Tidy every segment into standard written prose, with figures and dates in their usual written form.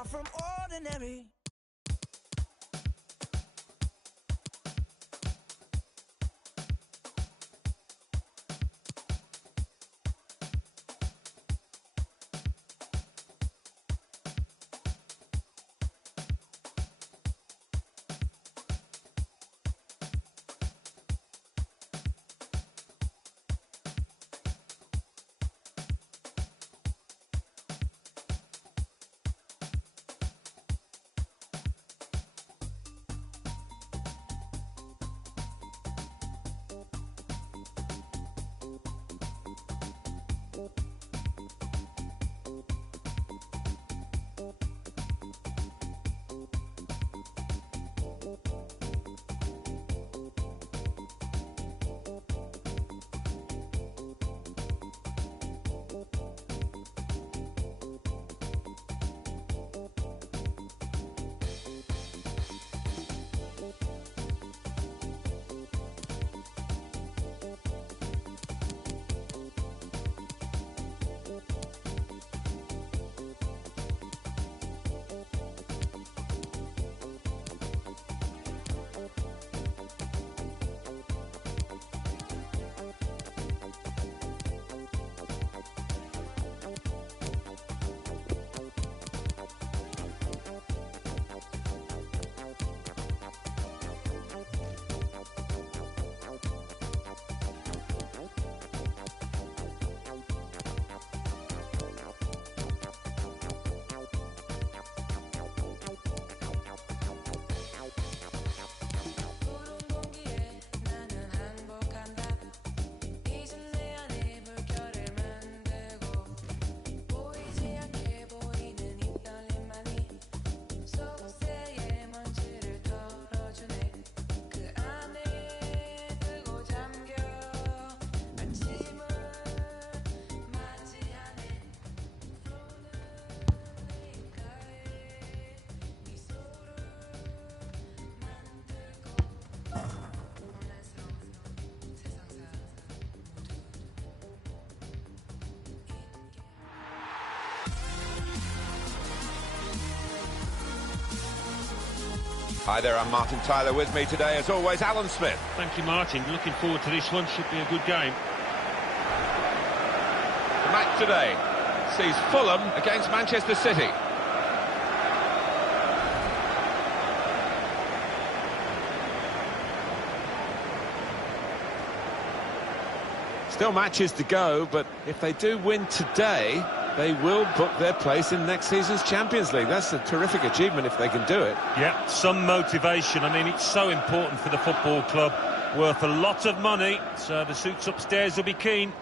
far from ordinary. Hi there, I'm Martin Tyler. With me today, as always, Alan Smith. Thank you, Martin. Looking forward to this one. Should be a good game. The match today sees Fulham against Manchester City. Still matches to go, but if they do win today, they will book their place in next season's Champions League. That's a terrific achievement if they can do it. Yeah, some motivation. I mean, it's so important for the football club. Worth a lot of money, so the suits upstairs will be keen.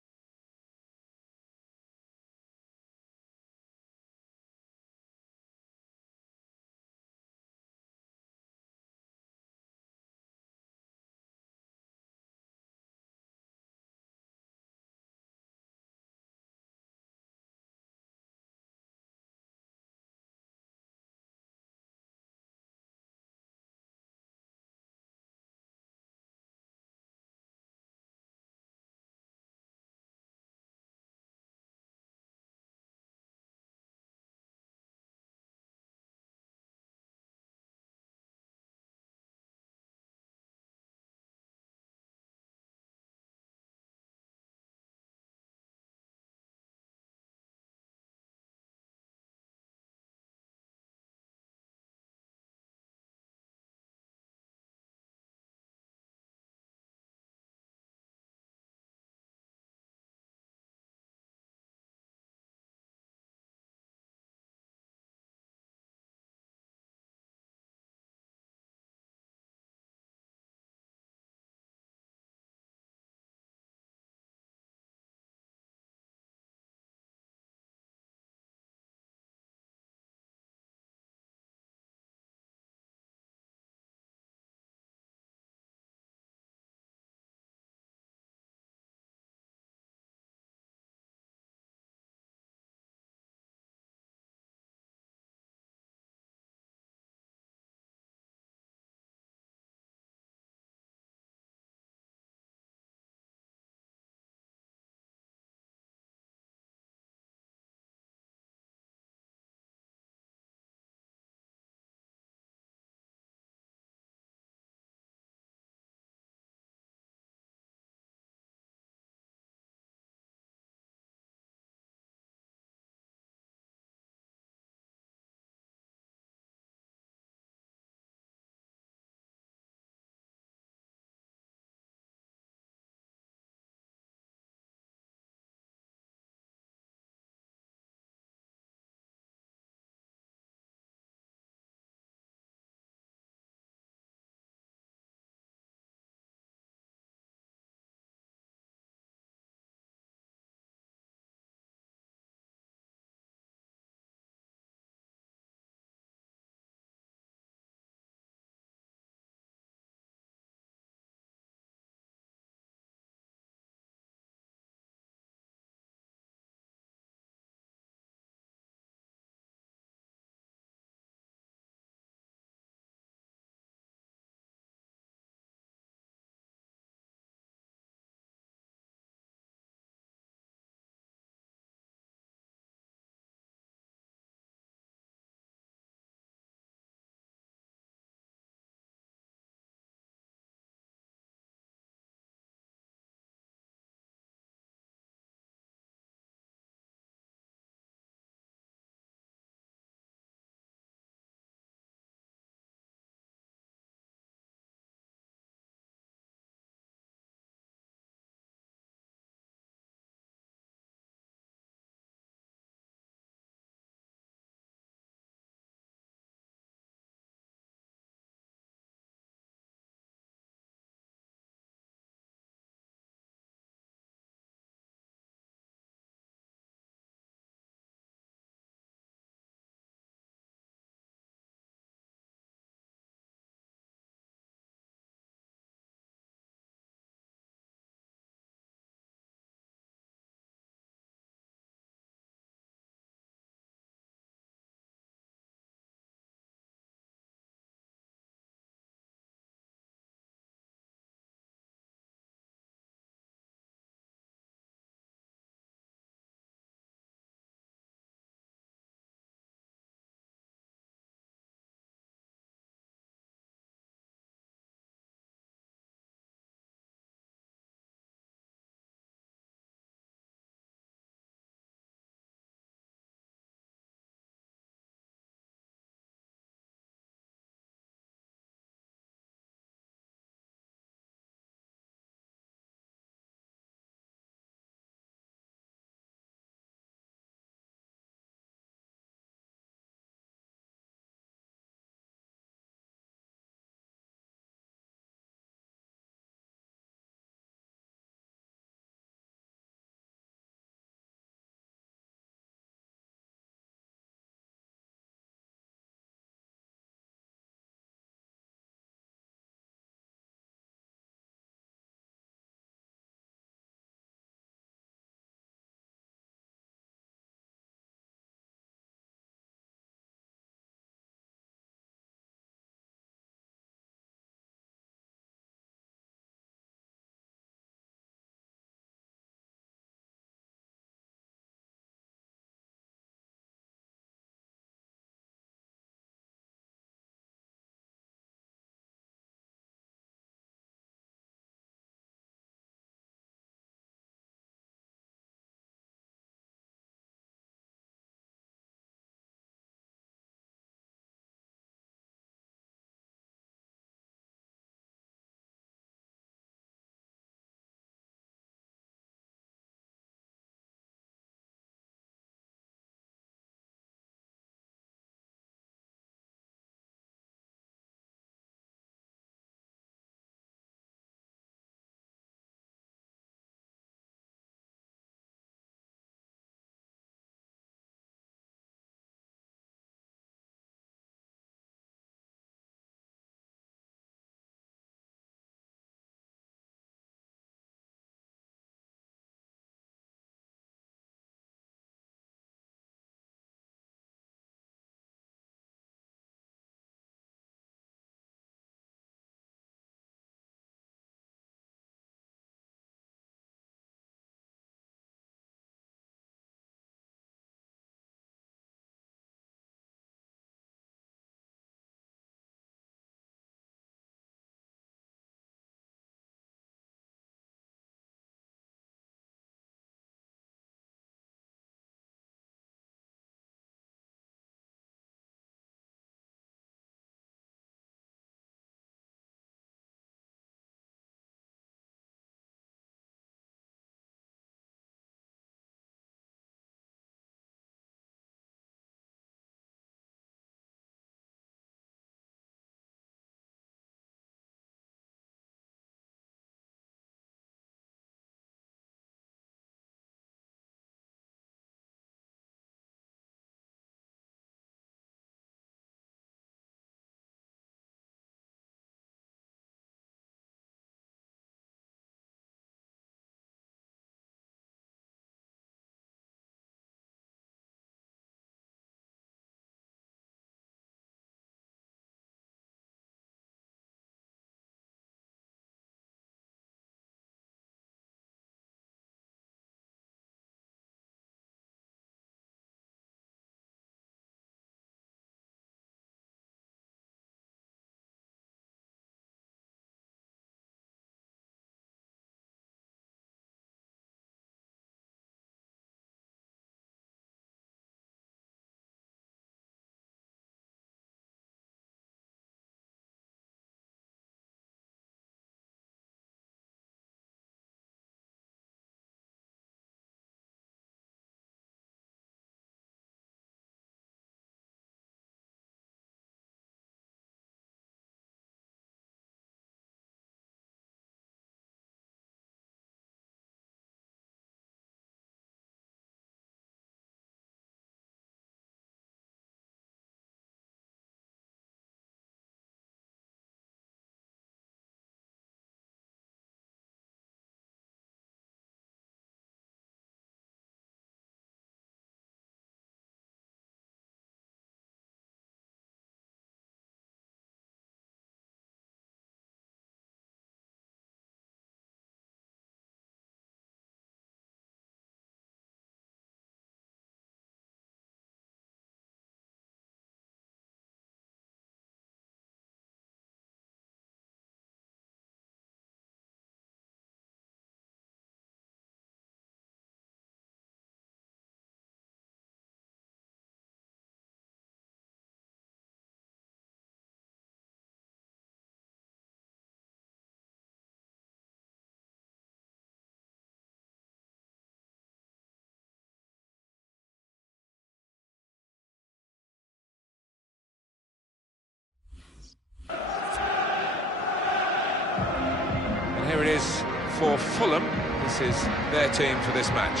for Fulham. This is their team for this match.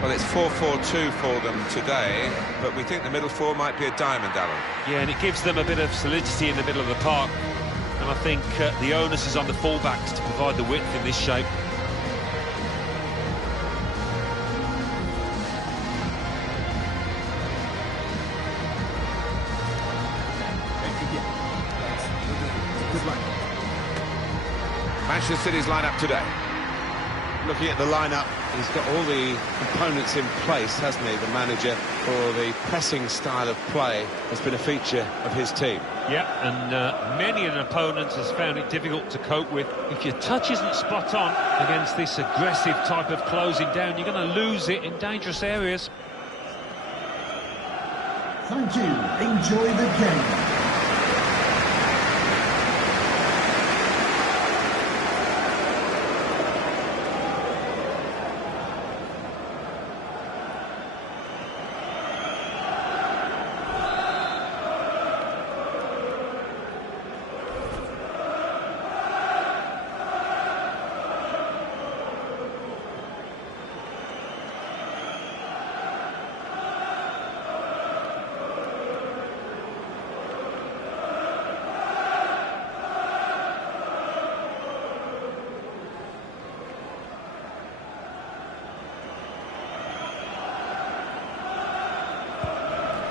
Well, it's 4-4-2 for them today, but we think the middle four might be a diamond, Alan. Yeah, and it gives them a bit of solidity in the middle of the park. And I think the onus is on the fullbacks to provide the width in this shape. Manchester City's lineup today. Looking at the lineup, he's got all the components in place, hasn't he, the manager, for the pressing style of play has been a feature of his team. Yeah, and many an opponent has found it difficult to cope with. If your touch isn't spot on against this aggressive type of closing down, you're going to lose it in dangerous areas. Thank you. Enjoy the game.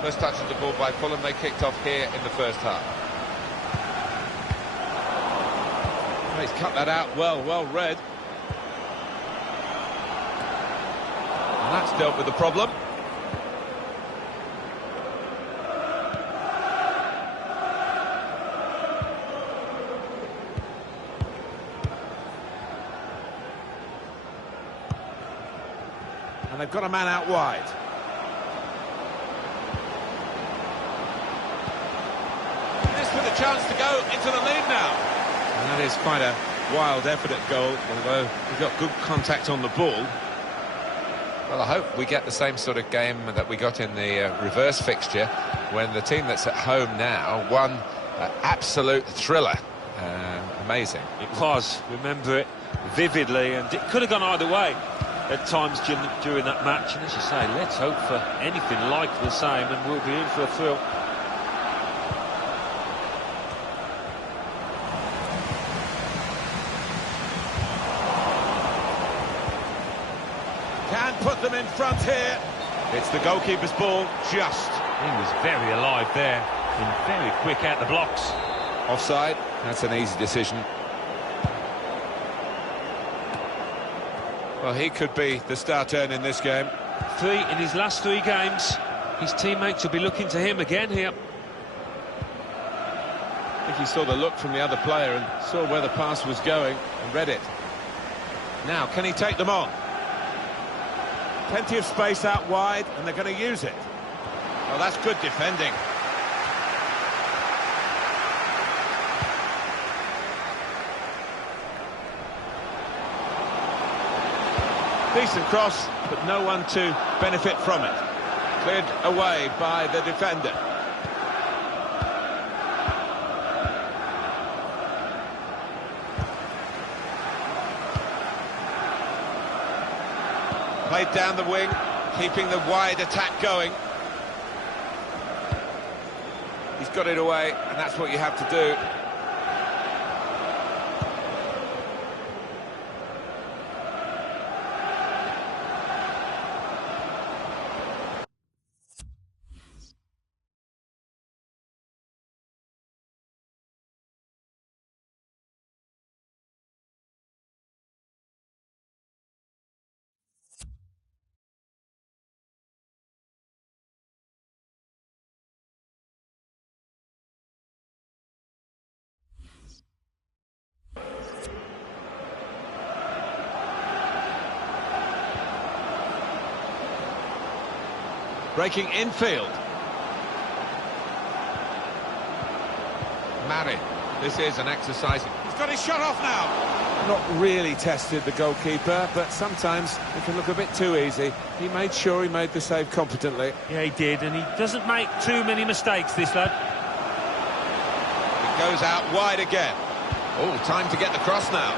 First touch of the ball by Fulham. They kicked off here in the first half. Oh, he's cut that out well read. And that's dealt with the problem. And they've got a man out wide. With a chance to go into the lead now. And that is quite a wild effort at goal, although he got good contact on the ball. Well, I hope we get the same sort of game that we got in the reverse fixture when the team that's at home now won absolute thriller. Amazing. It was, remember it vividly, and it could have gone either way at times during that match. And as you say, let's hope for anything like the same, and we'll be in for a thrill. Can put them in front here. It's the goalkeeper's ball, just. He was very alive there, and very quick out the blocks. Offside, that's an easy decision. Well, he could be the star turn in this game. 3 in his last 3 games. His teammates will be looking to him again here. I think he saw the look from the other player and saw where the pass was going and read it. Now, can he take them on? Plenty of space out wide, and they're going to use it. Well, that's good defending. Decent cross, but no one to benefit from it. Cleared away by the defender. Played down the wing, keeping the wide attack going. He's got it away, and that's what you have to do. Breaking infield. Marin, this is an exercise. He's got his shot off now. Not really tested the goalkeeper, but sometimes it can look a bit too easy. He made sure he made the save competently. Yeah, he did, and he doesn't make too many mistakes, this lad. It goes out wide again. Oh, time to get the cross now.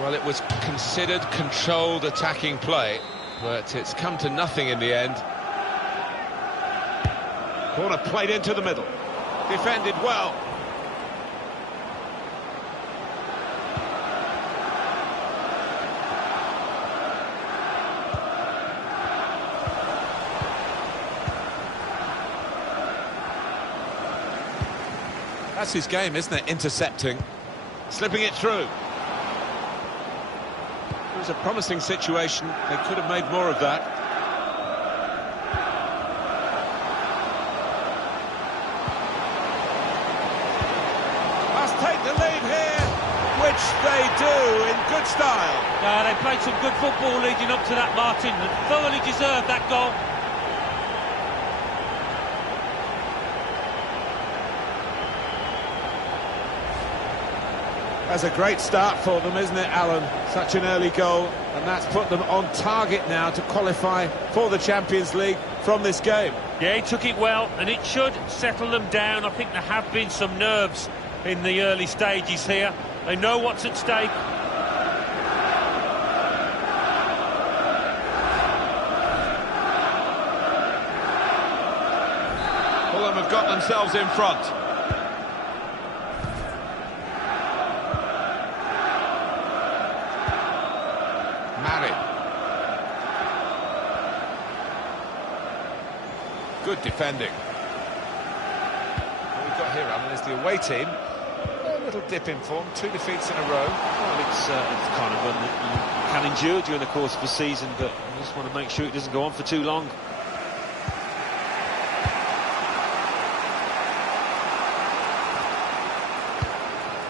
Well, it was considered controlled attacking play, but it's come to nothing in the end. Corner played into the middle. Defended well. That's his game, isn't it? Intercepting. Slipping it through. It was a promising situation. They could have made more of that. Must take the lead here, which they do in good style. They played some good football leading up to that, Martin, and thoroughly deserved that goal. That's a great start for them, isn't it, Alan? Such an early goal, and that's put them on target now to qualify for the Champions League from this game. Yeah, he took it well, and it should settle them down. I think there have been some nerves in the early stages here. They know what's at stake. Fulham have got themselves in front. Good defending. What we've got here, Alan, is the away team. A little dip in form, 2 defeats in a row. Well, it's kind of one that you can endure during the course of a season, but you just want to make sure it doesn't go on for too long.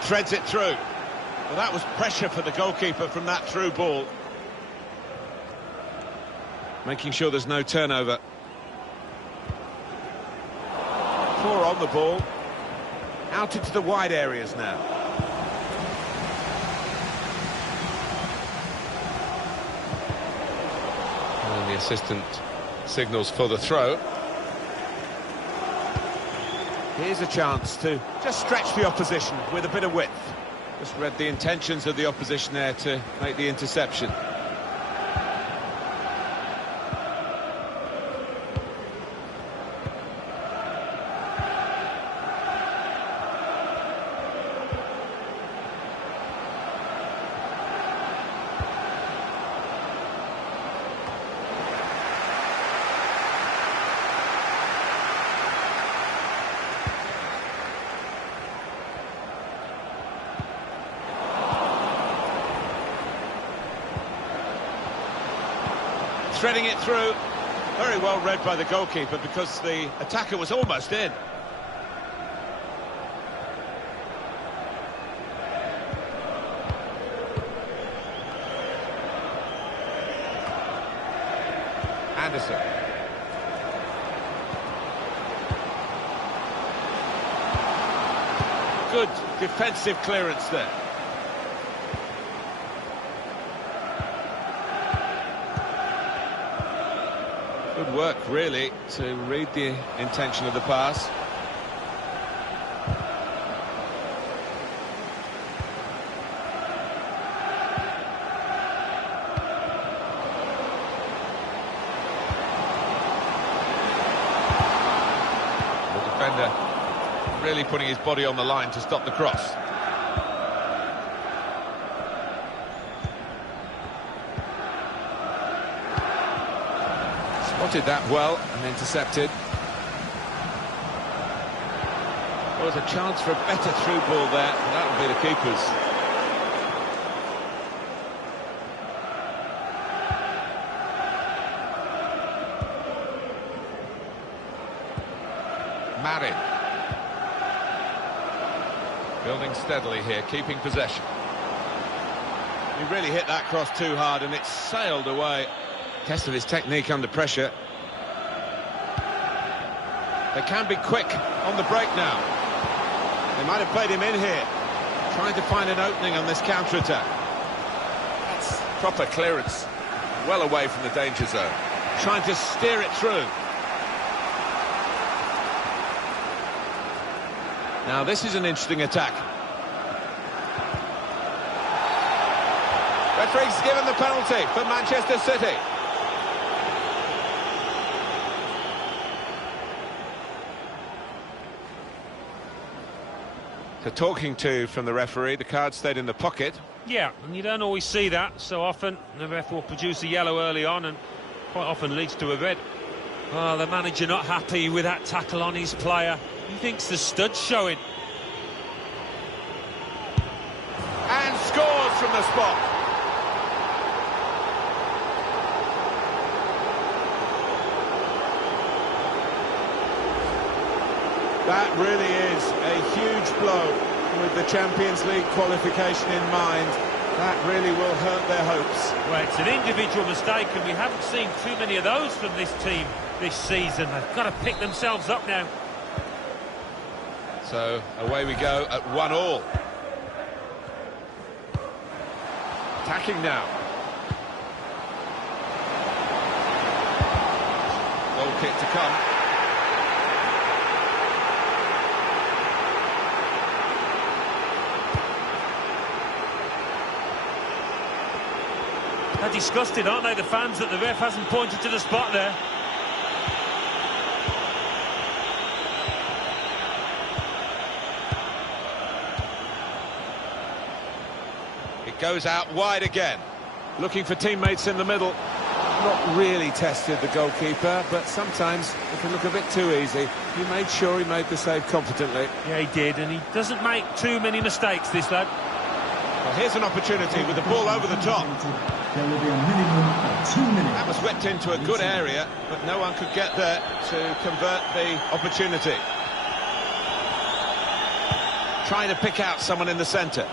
Threads it through. Well, that was pressure for the goalkeeper from that through ball. Making sure there's no turnover. Poor on the ball. Out into the wide areas now. And the assistant signals for the throw. Here's a chance to just stretch the opposition with a bit of width. Just read the intentions of the opposition there to make the interception. Threading it through. Very well read by the goalkeeper because the attacker was almost in. Anderson. Good defensive clearance there. Good work, really, to read the intention of the pass. The defender really putting his body on the line to stop the cross. Spotted that well and intercepted. Well, there's a chance for a better through ball there, and that'll be the keeper's. Marin. Building steadily here, keeping possession. He really hit that cross too hard and it sailed away. Test of his technique under pressure. They can be quick on the break now. They might have played him in here, trying to find an opening on this counter-attack. That's proper clearance, well away from the danger zone. Trying to steer it through. Now this is an interesting attack. referee's given the penalty for Manchester City. So talking to from the referee, the card stayed in the pocket. Yeah, and you don't always see that so often. The ref will produce a yellow early on and quite often leads to a red. Oh, the manager not happy with that tackle on his player. He thinks the stud's showing. And scores from the spot. That really is a huge blow with the Champions League qualification in mind. That really will hurt their hopes. Well, it's an individual mistake, and we haven't seen too many of those from this team this season. They've got to pick themselves up now. So away we go at 1-1. Attacking now. Goal kick to come. They're disgusted, aren't they, the fans, that the ref hasn't pointed to the spot there. It goes out wide again. Looking for teammates in the middle. Not really tested the goalkeeper, but sometimes it can look a bit too easy. He made sure he made the save competently. Yeah, he did, and he doesn't make too many mistakes, this lad. Well, here's an opportunity with the ball over the top. There will be a minimum of 2 minutes. That was whipped into a good area, but no one could get there to convert the opportunity. Trying to pick out someone in the centre.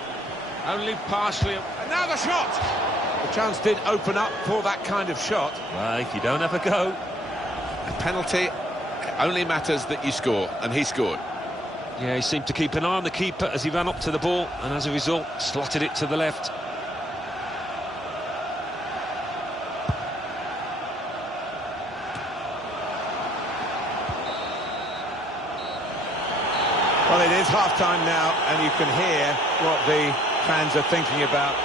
Only partially. And now the shot! The chance did open up for that kind of shot. Well, if you don't have a go. A penalty only matters that you score, and he scored. Yeah, he seemed to keep an eye on the keeper as he ran up to the ball, and as a result, slotted it to the left. Well, it is half-time now, and you can hear what the fans are thinking about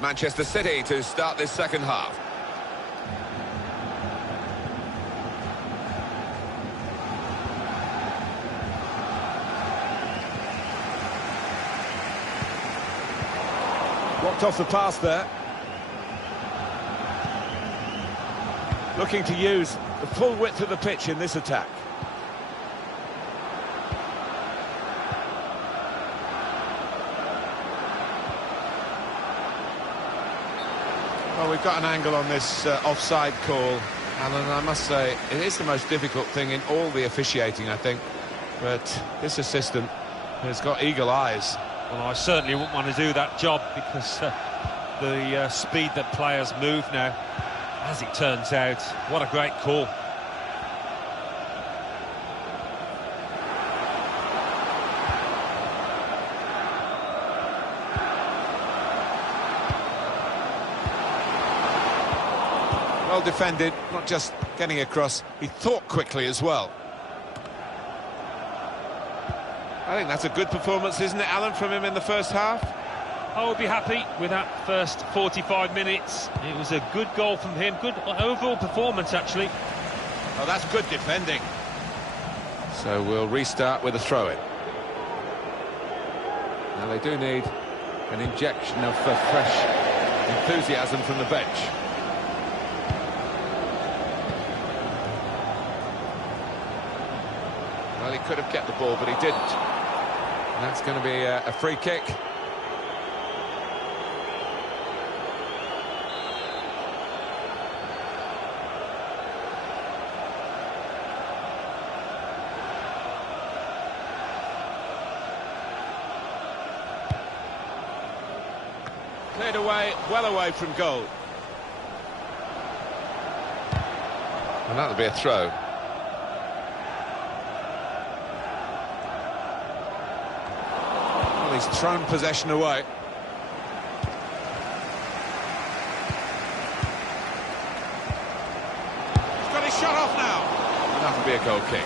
Manchester City to start this second half. Blocked off the pass there. Looking to use the full width of the pitch in this attack. Well, we've got an angle on this offside call, Alan. I must say, it is the most difficult thing in all the officiating, I think. But this assistant has got eagle eyes. Well, I certainly wouldn't want to do that job because the speed that players move now, as it turns out, what a great call. Well defended, not just getting across, he thought quickly as well. I think that's a good performance, isn't it, Alan, from him in the first half? I would be happy with that first 45 minutes. It was a good goal from him, good overall performance, actually. Oh, that's good defending. So we'll restart with a throw-in. Now they do need an injection of fresh enthusiasm from the bench. Well, he could have kept the ball, but he didn't. And that's going to be a free kick. Cleared away, well away from goal. And that'll be a throw. Well, he's thrown possession away. He's got his shot off now. And that'll be a goal kick.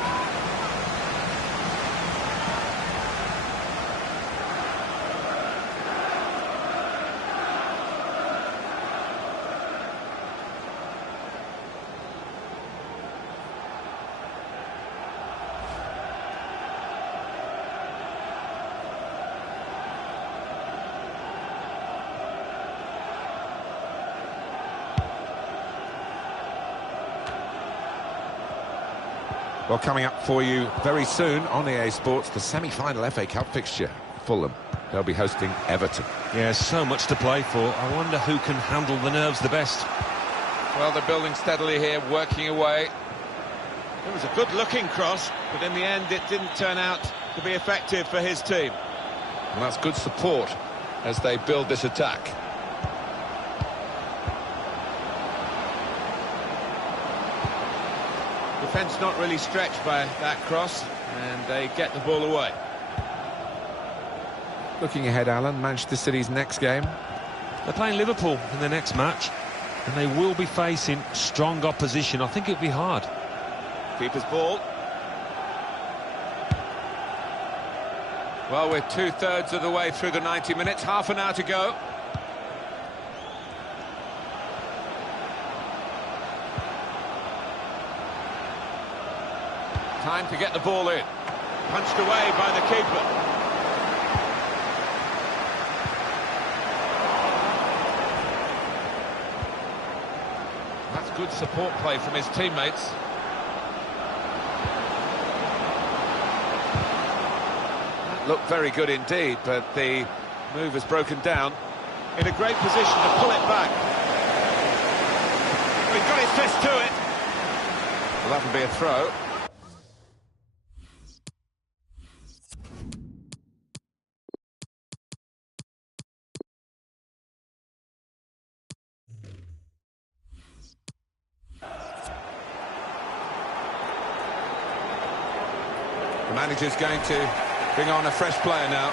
Well, coming up for you very soon on EA Sports, the semi-final FA Cup fixture. Fulham, they'll be hosting Everton. Yeah, so much to play for. I wonder who can handle the nerves the best. Well, they're building steadily here, working away. It was a good-looking cross, but in the end it didn't turn out to be effective for his team. And that's good support as they build this attack. Defence not really stretched by that cross, and they get the ball away. Looking ahead, Alan, Manchester City's next game. They're playing Liverpool in their next match, and they will be facing strong opposition. I think it'll be hard. Keeper's ball. Well, we're two-thirds of the way through the 90 minutes, half an hour to go. Time to get the ball in. Punched away by the keeper. That's good support play from his teammates. That looked very good indeed, but the move has broken down. In a great position to pull it back. He's got his fist to it. Well, that would be a throw. The manager's going to bring on a fresh player now.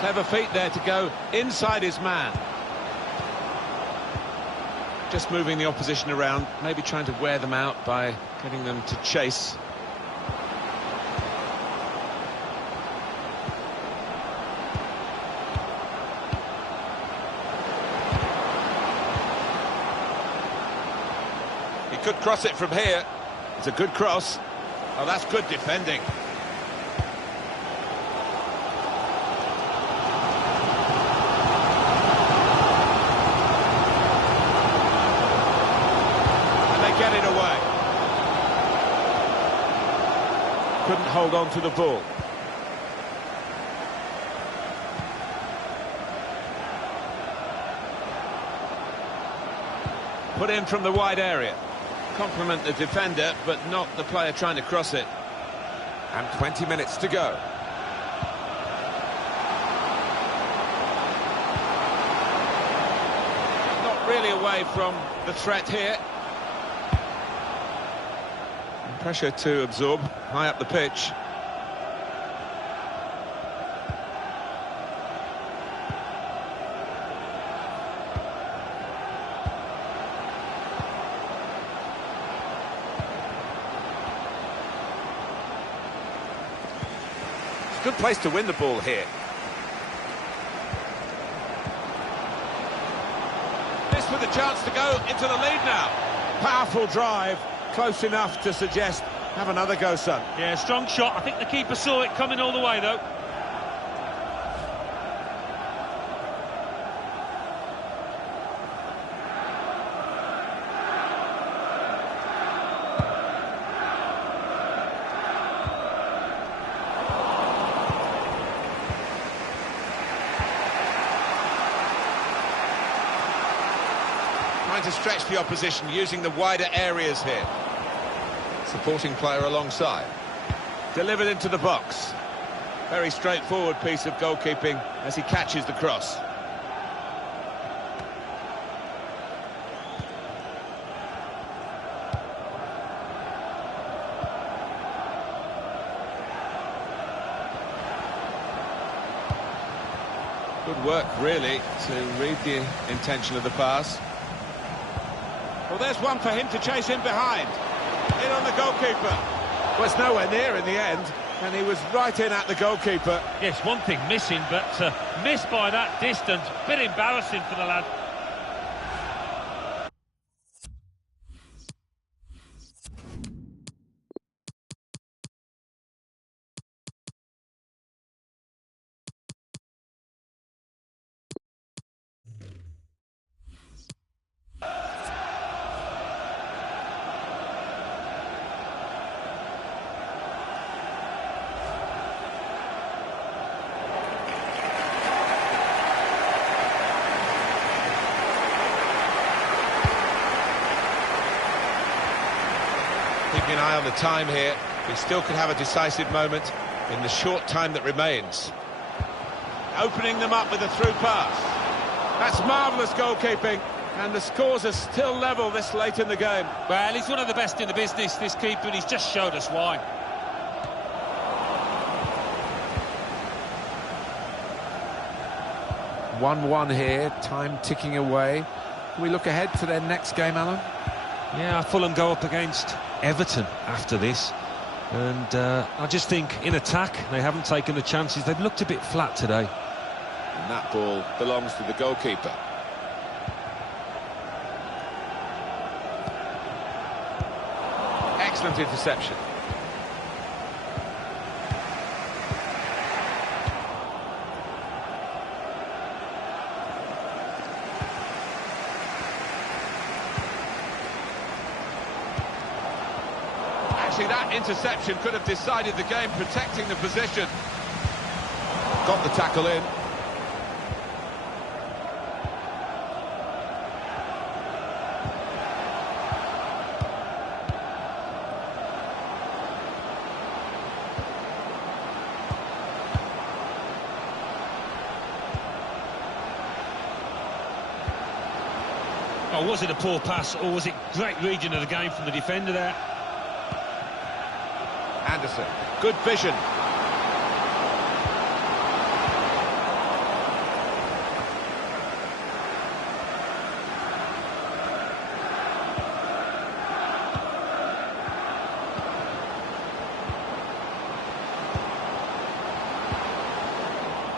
Clever feet there to go inside his man. just moving the opposition around, maybe trying to wear them out by getting them to chase. He could cross it from here. It's a good cross. Oh, that's good defending. Get it away. Couldn't hold on to the ball. Put in from the wide area. Compliment the defender, but not the player trying to cross it. And 20 minutes to go. Not really away from the threat here. Pressure to absorb, high up the pitch. It's a good place to win the ball here. This with a chance to go into the lead now. Powerful drive. Close enough to suggest, have another go, son. Yeah, strong shot. I think the keeper saw it coming all the way, though. Trying to stretch the opposition using the wider areas here. Supporting player alongside. Delivered into the box. Very straightforward piece of goalkeeping as he catches the cross. Good work, really, to read the intention of the pass. Well, there's one for him to chase in behind. In on the goalkeeper. Well, it's nowhere near in the end, and he was right in at the goalkeeper. Yes, one thing missing, but missed by that distance. Bit embarrassing for the lad. Keeping an eye on the time here. We still could have a decisive moment in the short time that remains. Opening them up with a through pass. That's marvellous goalkeeping, and the scores are still level this late in the game. Well, he's one of the best in the business, this keeper, and he's just showed us why. One here, time ticking away. Can we look ahead to their next game, Alan? Yeah, Fulham go up against Everton after this, and I just think in attack they haven't taken the chances. They've looked a bit flat today. And that ball belongs to the goalkeeper. Excellent interception. That interception could have decided the game, protecting the position. Got the tackle in. Oh, was it a poor pass, or was it great reading of the game from the defender there? Anderson, good vision.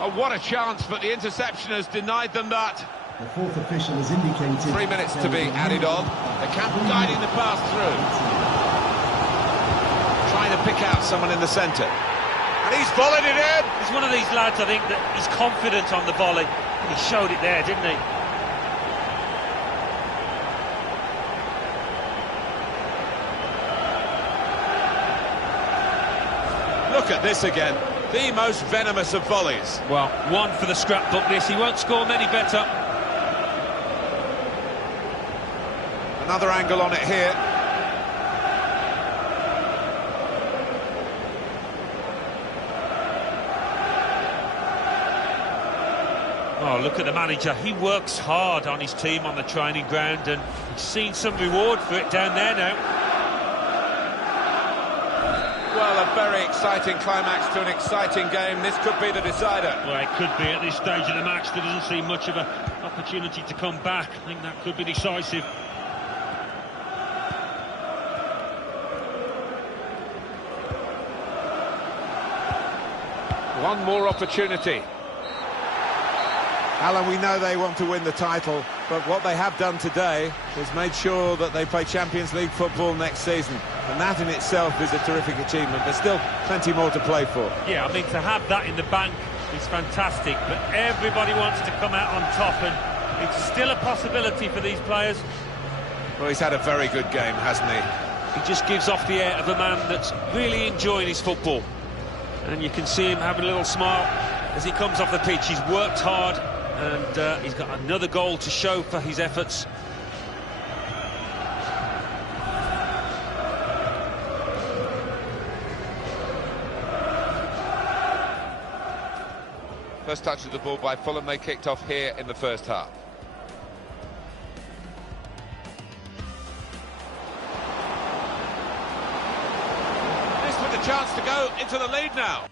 Oh, what a chance, but the interception has denied them that. The fourth official has indicated 3 minutes to be added on. The camp guiding the pass through. Trying to pick out someone in the centre. And he's volleyed it in! He's one of these lads, I think, that he's confident on the volley. He showed it there, didn't he? Look at this again. The most venomous of volleys. Well, one for the scrapbook this. He won't score many better. Another angle on it here. Oh, look at the manager. He works hard on his team on the training ground, and he's seen some reward for it down there now. Well, a very exciting climax to an exciting game. This could be the decider. Well, it could be at this stage of the match. There doesn't seem much of an opportunity to come back. I think that could be decisive. One more opportunity. Alan, we know they want to win the title, but what they have done today is made sure that they play Champions League football next season. And that in itself is a terrific achievement, but still plenty more to play for. Yeah, I mean, to have that in the bank is fantastic, but everybody wants to come out on top, and it's still a possibility for these players. Well, he's had a very good game, hasn't he? He just gives off the air of a man that's really enjoying his football. And you can see him having a little smile as he comes off the pitch. He's worked hard, and he's got another goal to show for his efforts. First touch of the ball by Fulham. They kicked off here in the first half. This with a chance to go into the lead now.